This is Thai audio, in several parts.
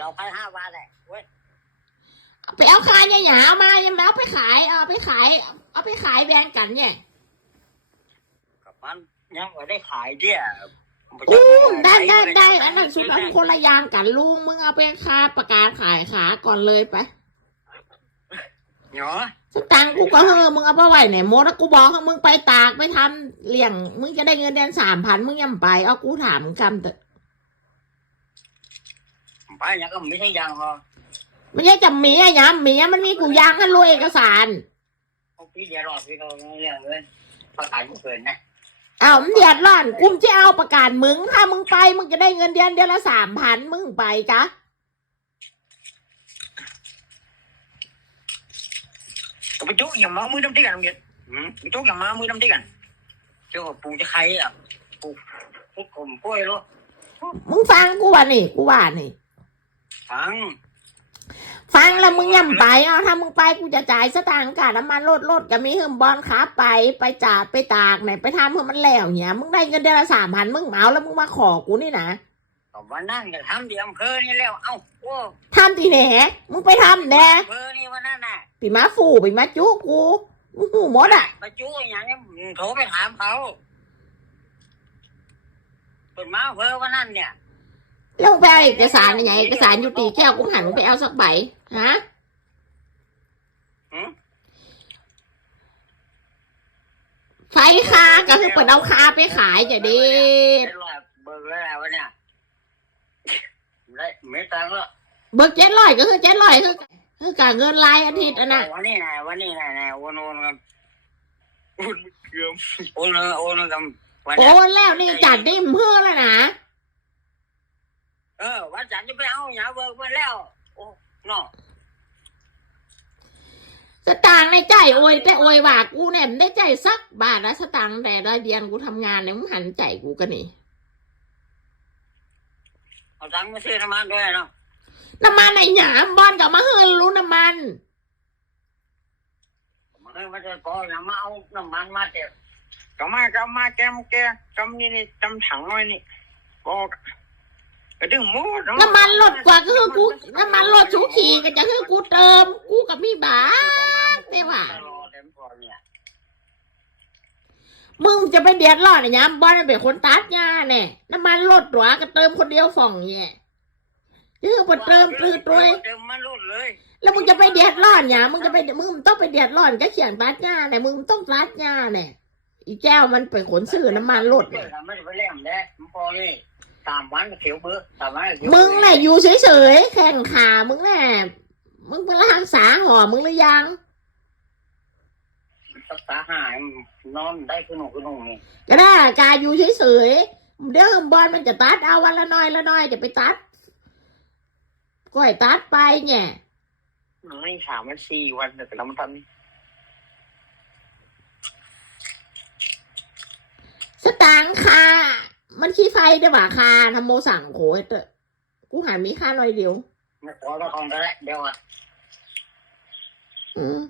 เราพันห้าบาทแหละเว้ยไปเอาคายเนี่ยหยาเอามายังไม่เอาไปขายเอาไปขาย เอาไปขายแบงกันเนี่ยกับมันยังไม่ได้ขายเดี่ยอู้ได้ได้ได้อันนั้นสุดอันคนละอยางกันลุงมึงเอาไปคาประกาศขายขาก่อนเลยไปเนาะสตังค์กูก็เฮ้อมึงเอาไปไว้ไหนหมดแล้วกูบอกให้มึงไปตากไปทำเลี้ยง มึงจะได้เงินเดือนสามพันมึงยังไปเอากูถามมึงคำเถอะ ไปยังก็ไม่ใช่ยังเหรอไม่ใช่จะเมียยามเมียมันมีกูยางให้รู้เอกสารพวกพี่เดี๋ยวรอพี่เขาเรื่องเลยประกาศเกินนะเอามันเดือดร้อนกูจะเอาประกาศมึงถ้ามึงไปมึงจะได้เงินเดือนเดือนละสามพันมึงไปกะก็ไปจุกอย่างมามือดำที่กันเงี้ยไปจุกอย่างมามือดำที่กันเจ้าปูจะใครอะปูปูกลมกล้วยลูกมึงฟังกูว่านี่กูว่านี่ ฟัง ฟังแล้วมึงย่ำไปเอาถ้ามึงไปกูจะจ่ายสตางค์กับน้ำมันรถรถก็มีเฮิมบอลขาไปไปจ่าไปตากไหนไปทำให้มันแล้วเนี่ยมึงได้เงินเดือนละสามพันมึงเหมาแล้วมึงมาขอกูนี่นะก็วันนั่งจะทำที่อำเภอนี่แล้ว เอ้าโอ้ทำที่ไหนมึงไปทำแน่อำเภอนี่วันนั้นน่ะปีมาฟูปีมาจุกูมึงหูหมดอะไปจุกอย่างนี้โทรไปถามเขาเปิดมาอำเภอวันนั้นเนี่ย แล้วมึงไปเอาเอกสารยังไงเอกสารอยู่ตีแก้วกูหันมึงไปเอาสักใบฮะไฟคาก็คือเปิดเอาคาไปขายจะดีได้รอยเบิกแล้ววะเนี่ยได้ไม่ตังค์แล้วเบิกเจ็ดร้อยก็คือเจ็ดร้อยคือคือการเงินรายอาทิตย์อันน่ะวันนี้นะวันนี้นะนะโอนโอนกันโอนเกือบโอนโอนกันวันโอนี้นแล้วนี่จัดดิ้มเพื่อแล้วนะ เออวันจันทร์จะไปเอาหยาเบิกมาแล้ว โอ้เนาะสตางค์ในใจโอยแต่โอยว่ากูเนี่ยไม่ได้ใจสักบาทนะสตางค์แต่ละเดือนกูทำงานเนี่ยมึงหันใจกูกันนี่เอาตังค์มาซื้อน้ำมันด้วยเนาะน้ำมันไหนหยามบอลกับมาเฮิรรู้น้ำมัน มันมันจะพอน้ำมาเอาน้ำมันมาเจ็บก็มาก็มาแกมแกกำนี่นี่จำถังไว้นี่บอก กระดึงหมดเาะน้ำมันลดกว่าก็คือกูน้ำมันลดชูขี่ก็จะคือกูเติม กูกับมีบาทแต่ว่าตลอดเต็มพอเนี่ยมึงจะไปเดือดร้อนไอ้หยามบอลเป็นคนตัดหญ้าเนี่ยน้ำมันลดตัวก็เติมคนเดียวฝ่องเนี่ยคือไปเติมตืดด้วยเติมมันรุดเลย แล้วมึงจะไปเดือดร้อนเนี่ยมึงจะไปมึงต้องไปเดือดร้อนก็เขียนตัดหญ้าเนี่ยมึงต้องตัดหญ้าเนี่ยอีแก้วมันไปขนซื้อน้ำมันลดเดี๋เนี่ยยวไม่ได้ไปเล่มได้มันพอนี่ สามวันก็เขียวเบื้อสามวันก็เขียวมึงน่ะอยู่เฉยๆแข่งขามึงแน่มึงไปรักษาหอมึงหรือยังรักษาหายนอนได้ขึ้นหนุ่ขึ้นหนุ่นี่ก็ได้กายอยู่เฉยๆเดี๋ยวบอลมันจะตัดเอาวันละน้อยละน้อยจะไปตัดก็ให้ตัดไปเนี่ยมันไม่สามวันสี่วันแต่เรามันทำนี่สตางค์คา มันขี้ไฟได้บ่าคาทำโมสั่งโขยเตอะกูหามีค่าหน่อยเดียวไม่ขอละครก็ได้เดี๋ยวอะอืม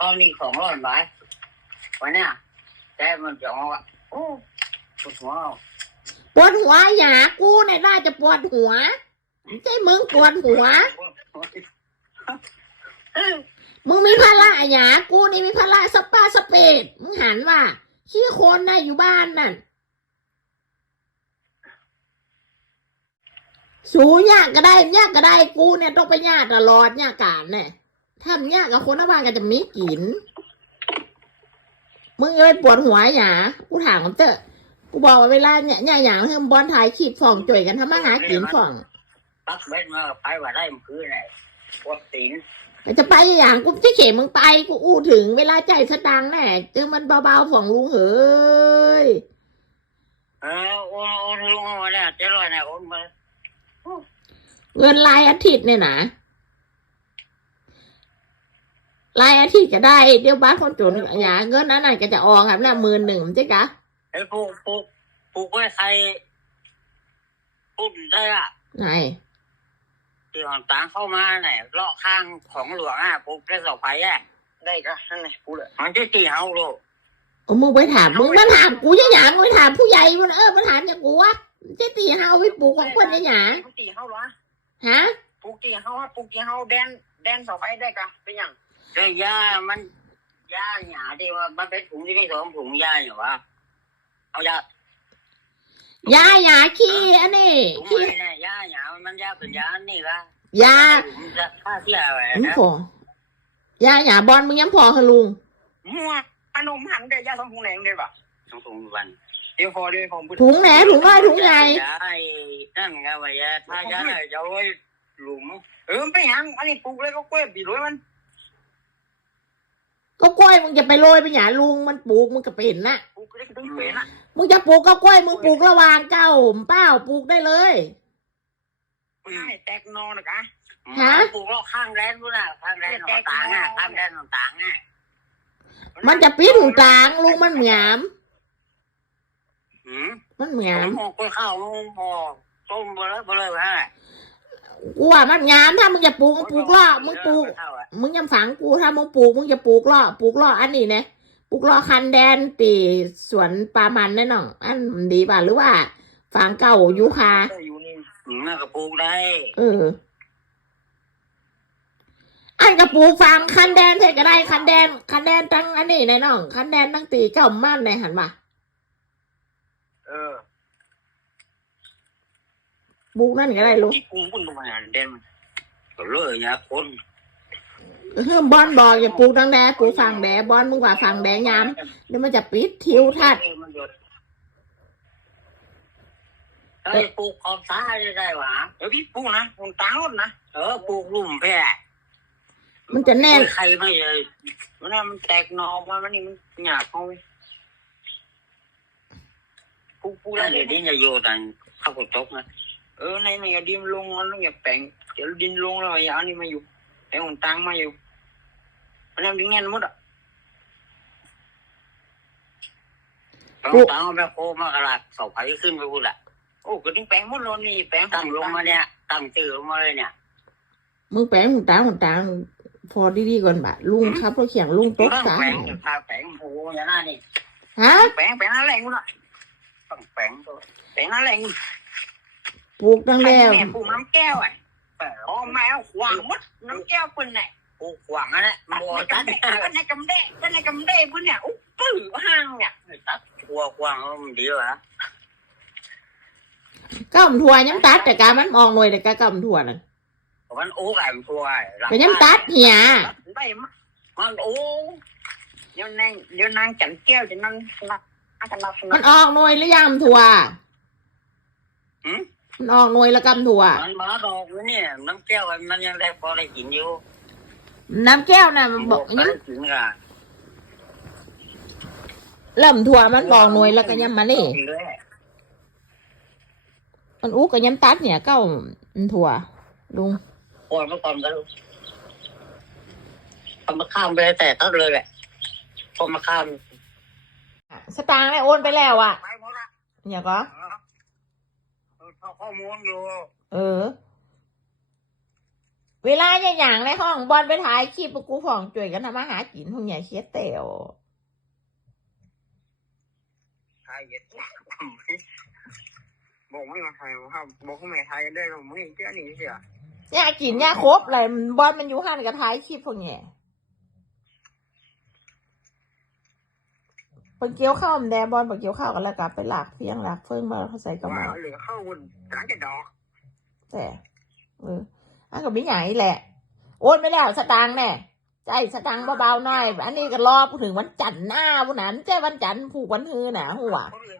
ตอนนี้สองร้อยบาทวันเนี้ยแต่มันจะเอาอะโอ้ปวดหัวเอาปวดหัวหยากูเนี่ยน่าจะปวดหัวไม่ใช่มึงปวดหัว มึงมีภาระหยากูนี่มีภาระสปาสเปดมึงหันว่าขี้โคนน่ะอยู่บ้านนั่น สูยากก็ได้ยากก็ได้กูเนี่ยต้องไปยากตลอดยากการเนี่ยถ้ายากกับคนในบ้านก็จะมีกิน มึงจะไปปวดหัวหยากูถามมันเถอะกูบอกว่าเวลาเนี่ยเนี่ยอย่างเฮิมบอลถ่ายขีดฝ่องจ่วยกันทำมาหากินฝ่องตักเบ็ดมาไปว่าได้มันคือไหนปวดตีนแต่จะไปอย่างกูที่เข็มมึงไปกูอู้ถึงเวลาใจายสตางค์แน่เจอมันเบาๆฝ่องลุงเฮ้ยเออโอนโอนลงมาเนี่ยเจ็ดร้อยเนี่ยโอนมา เงินรายอาทิตย์เนี่ยนะรายอาทิตย์ก็ได้ เดี๋ยวบ้านคนจนอย่าเงินนั้นน่ะก็จะออกครับแล้วหมื่นหนึ่งใช่กะไอ้ปลูกปลูกปลูกไว้ใครปุ่นได้อะไหนที่หอนตางเข้ามาเนี่ยเลาะข้างของหลวงอะปลูกได้เสาไฟอะได้ก็นั่นไงกูเลยมันจะตีเฮาลูกเอามึงไปถามมึงมาถามกูยังหยางมึงไปถามผู้ใหญ่มันเออมาถามอย่างกูวะเจ๊ตีเฮาไปปลูกของคนยังหยางกูตีเข้าละ ฮะปลูกกี่เฮาปลูกกี่เฮาแดนแดนเสาไฟได้กะเป็นหยังเจ้าย่ามันย่าหยาที่ว่ามันเป็นถุงที่ไม่สองถุงย่าอย่างวะเอายายาหยาขี้อันนี้ถุงขี้อะไรเนี่ยย่าหยามันย่าเป็นยานี่ละยาถุงจะฆ่าเสียอะไรมึงนะพอยาหยาบอลมึงยังพอเหรอลุง มั่วขนมหันได้ยาสองถุงแหนงได้ปะสองถุงวัน เดี๋ยวพอเดี๋ยวผมพูดถุงไหนถุงน้อยถุงใหญ่ยาไอ้นั่นไงวะยาถ้ายาจะเอาไว้หลุมเออมันเป็นหยังอันนี้ปลูกเลยก็กล้วยปีรวยมันก็กล้วยมึงจะไปโรยไปหยาลุงมันปลูกมึงก็เป็นนะปลูกเลยก็ต้องเป็นอะมึงจะปลูกก็กล้วยมึงปลูกระหว่างเก้าเป้าปลูกได้เลยมันให้แตกนอนะกะฮะปลูกรอบข้างแดนด้วยนะข้างแดนต่างๆอะข้างแดนต่างๆอะมันจะปีดหูกลางลุงมันเหมียม หืมมันเหมียผมมห่อกล้วยข้าวลุงห่อต้มไปเลยไปเลยฮะกูว่ามันงามถ้ามึงจะปลูกมึงปลูกล่อมึงปลูกมึงยังฝังกูถ้ามึงปลูกมึงจะปลูกล่อปลูกล่ออันนี้นะปลูกล่อคันแดนตีสวนปลามันแน่นอนอันมันดีป่ะหรือว่าฝังเก่ายูคาอยู่นี่หืมน่าก็ปลูกได้เออ อันกระปลูกฝังคันแดนเทก็ได้คันแดนคันแดนตั้งอันนี้แน่นอนคันแดนตั้งตีเก่ามั่นในหันป่ะ เออ ปลูกนั่นก็ได้ลูกที่กรุงคุณประมาณเด่นก็เลยเนี่ยคนเฮ้ยบอลบอกอย่าปลูกตั้งแดปลูกฝั่งแดบอลมึงว่าฝั่งแดยามเดี๋ยวมันจะปิดทิวทัศน์เฮ้ยปลูกขอบซ้ายได้หวะเออพี่ปลูกนะผมตางรถนะเออปลูกลุ่มแพร่มันจะแน่นใครไม่เลยมันน่ะมันแตกนอมามันนี่มันหยาบเอาปลูกปลูกแล้แล้ววเดี๋ยวนี้จะอยู่แต่ข้าวกตกนะ เออในในดินลงมันต้องอย่าแปลงเดี๋ยวดินลงแล้วอย่าอันนี้มาอยู่แต่ผมตางมาอยู่มันยังดึงแน่นหมดอะต้องตามแบบโคมากระลักเสาไฟขึ้นไปพูดอะโอ้ก็ดึงแปลงหมดเลยนี่แปลงตั้งลงมาเนี่ยตั้งชื่อลงมาเลยเนี่ยมึงแปลงหูตาหูตาพอดีๆก่อนบะลุงครับรถเขียงลุงตกตั้งตาแปลงพาแปลงโอ้โหอย่างนั้นนี่ฮะแปลงแปลงนั่นแหละกูน่ะตั้งแปลงตัวแปลงนั่นแหละกู ปลูกตั้งแล้วแม่ปลูกน้ำแก้วอะแปลงอ๋อแม่เอาขวางมดน้ำแก้วปุ่นเนี่ยปลูกขวางอันนั้นตัดมัวในตัดกำเดะตัดในกำเดะตัดในกำเดะปุ่นเนี่ยอุ๊บปื้อห้างเนี่ยตัดขัวขวางมันดีวะก้มถั่วย้ำตัดแต่การมันมองหน่วยแต่การก้มถั่วนั่นมันโอ้ไก่มันขัวเป็นย้ำตัดเหียได้มะมันโอ้เดี๋ยวนางเดี๋ยวนางจันแก้วจะนั่งนักกันนักมันออกหน่วยหรือยังถั่วมั นออกหน่วยแล้วกำถั่วมันมาดอกเนี่ยน้ำแก้วมันยังได้พอได้กินอยู่น้ำแก้วน่ะมันบอกได้ย้กินกันำเริ่มถั่วมันบอกหน่วยแล้วก็ย้ำมานี่เลยมันอู้กับย้ำตัดเนี่ยเก้าถั่วลุงพอเมื่อก่อนก็ทำมาข้ามไปแต่ต้นเลยแหละพอมาข้ามสตางค์เนี่ยโอนไปแล้วอะไปหมดละเนี่ยก็เอาข้อ มูลอยู่เออ เวลาอย่างอย่างในห้องบอลไปถ่ายคลิปกูผ่องจ่วยกันทำมาหากินพวกเนี่ยเคียเตวไทยเย็ดบอกไม่มาไทยครับบอกให้แม่ไทยกันได้หรอกมึงเจ้านี่เสียอยากกินอยากครบเลยบอลมันอยู่หันกับถ่ายคลิปพวกเนี่ย ปิดเกี่ยวข้าวมันแดงบอลเปิดเกี่ยวข้าวกันแล้วกลับไปหลักเพียงหลักเฟิงมาเขาใส่กระว่ามาเหลือเข้าวนหลังจะดอก แต่เอออันก็ไม่ใหญ่แหละ โอนไปแล้วสตางค์แน่ใจสตางค์เบาๆหน่อย อันนี้ก็รอถึงวันจันทร์หน้าวันนั้นเจ้วันจันทร์ผูกวันฮือหนาหัวคนอื่นกับ